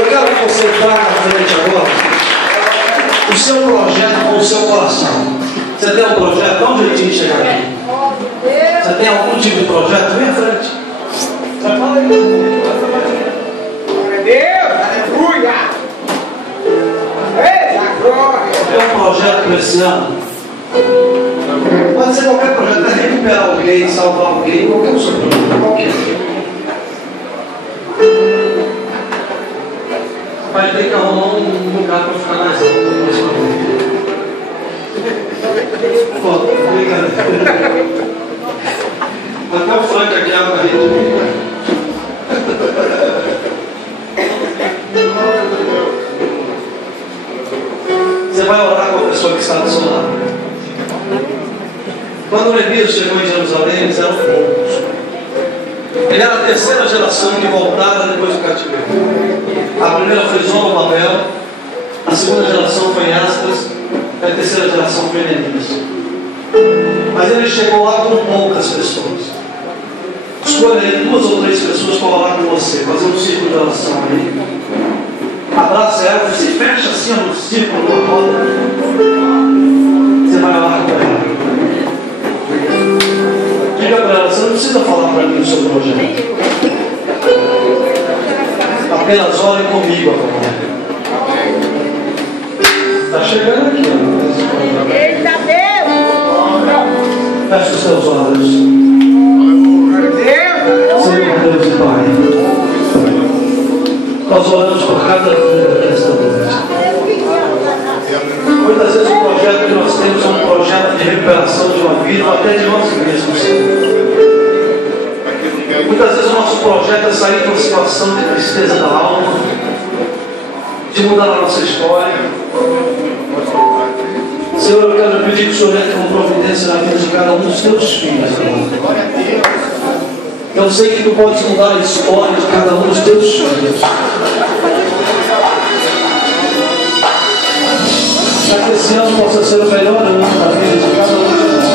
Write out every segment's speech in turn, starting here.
Eu quero que você traga à frente agora o seu projeto com o seu coração. Você tem um projeto? Dá um jeitinho de chegar aqui. Você tem algum tipo de projeto? Vem à frente. Vai falar aí. Glória a Deus, aleluia. Eita glória. Tem um projeto para esse ano. Pode ser qualquer projeto, é recuperar alguém, salvar alguém, qualquer seu projeto, qualquer. Vai ter que arrumar um lugar para ficar mais alto. Pô, brincadeira. Até o Frank aqui abre a rede. Você vai orar com a pessoa que está do seu lado. Quando Neemias chegou em Jerusalém, eles eram poucos. Ele era a terceira geração que voltara depois do cativeiro. A primeira foi Zorobabel, a segunda geração foi Esdras, e a terceira geração foi Neemias. Mas ele chegou lá com poucas pessoas. Escolha aí 2 ou 3 pessoas para orar com você, fazer um círculo de oração aí. Abraça ela, se fecha assim no círculo, na roda. Você vai orar com ela. Diga para ela, você não precisa falar para mim o seu projeto. Apenas ore comigo agora. Está chegando aqui, ó. Eita Deus. Feche os seus olhos. Senhor Deus e Pai, nós oramos por cada vida desta noite. Muitas vezes o projeto que nós temos é um projeto de recuperação de uma vida ou até de nós mesmos. Muitas vezes o nosso projeto é sair de uma situação de tristeza da alma, de mudar a nossa história. Senhor, eu quero pedir que o Senhor entre com providência na vida de cada um dos teus filhos. Eu sei que tu podes mudar a história de cada um dos teus filhos. Para que esse ano possa ser o melhor ano da vida de cada um de nós.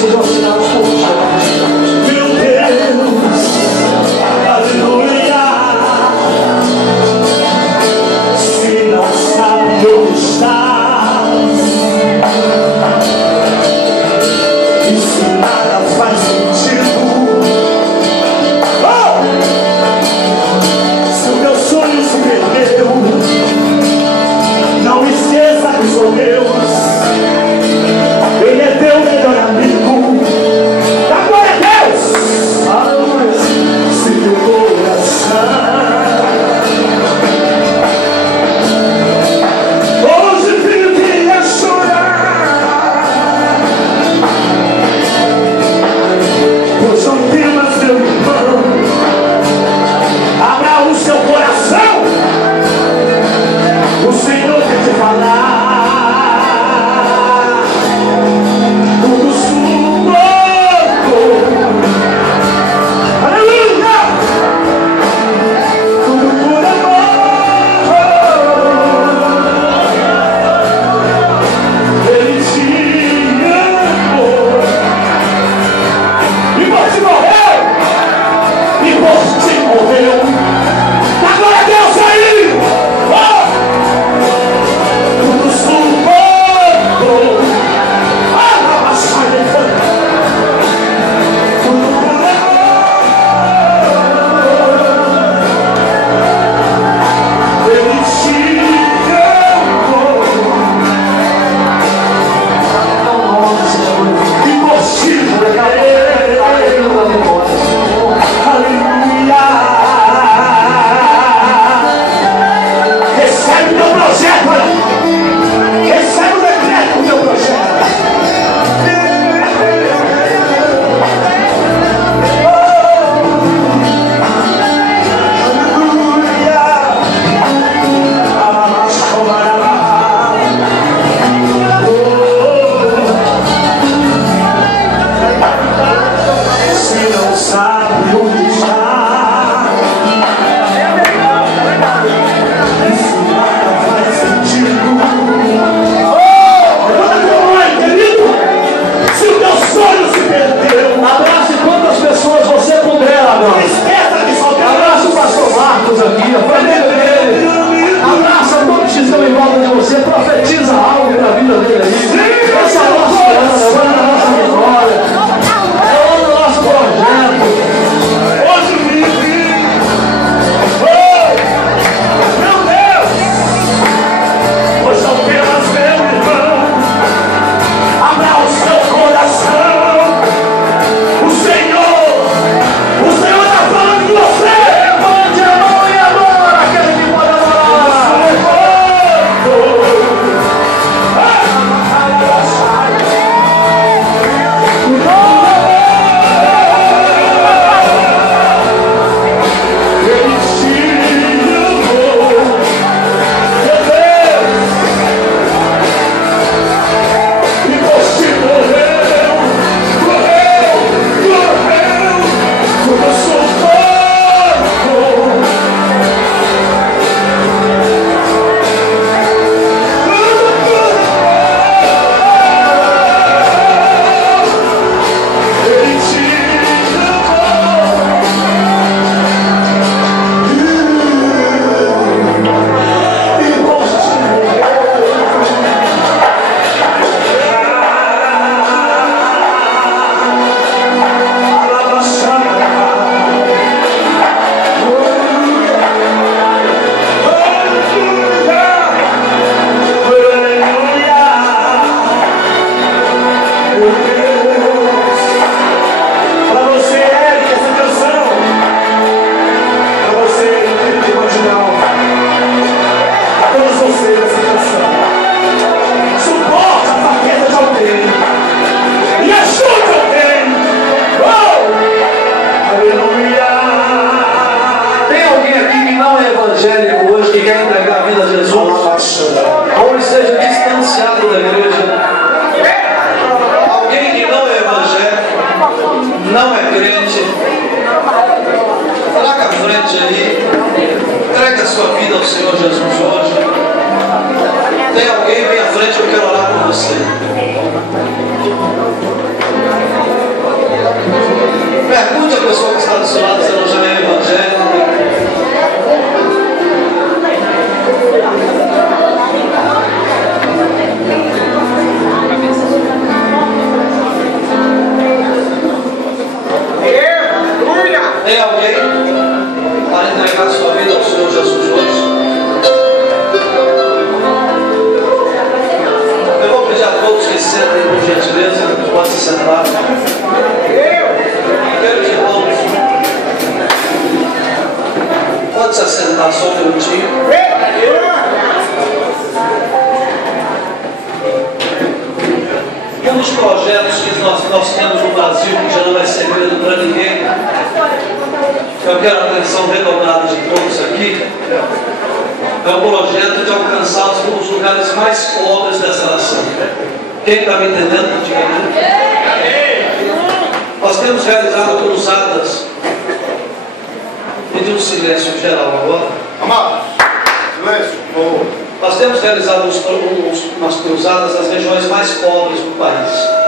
Sejam assinados por ti. Meu Deus, aleluia. Se não sabe onde está, e se nada faz sentido, se o meu sonho se perdeu, não esqueça que sou Deus. Ele é teu melhor amigo. Dá glória a Deus. Aleluia. Se teu coração hoje filho queria chorar, pois não temas, meu irmão. Abra o seu coração. O Senhor quer te falar. Jesus hoje? Tem alguém, vem à frente, eu quero orar por você. Pergunte a pessoa que está do seu lado se ela já é evangélica. Tem alguém para entregar sua vida ao Senhor Jesus hoje? Eu vou pedir a todos que se sentem, por gentileza, pode se sentar. Quero que irmãos, pode se assentar só um minutinho. Um dos projetos que nós temos no Brasil, que já não é segredo para ninguém, eu quero a atenção redobrada de todos aqui, é o projeto de alcançar os lugares mais pobres dessa nação. Quem está me entendendo? Diga aí. Nós temos realizado cruzadas. Pedi um silêncio geral agora. Amados, silêncio, por favor. Nós temos realizado umas cruzadas nas regiões mais pobres do país.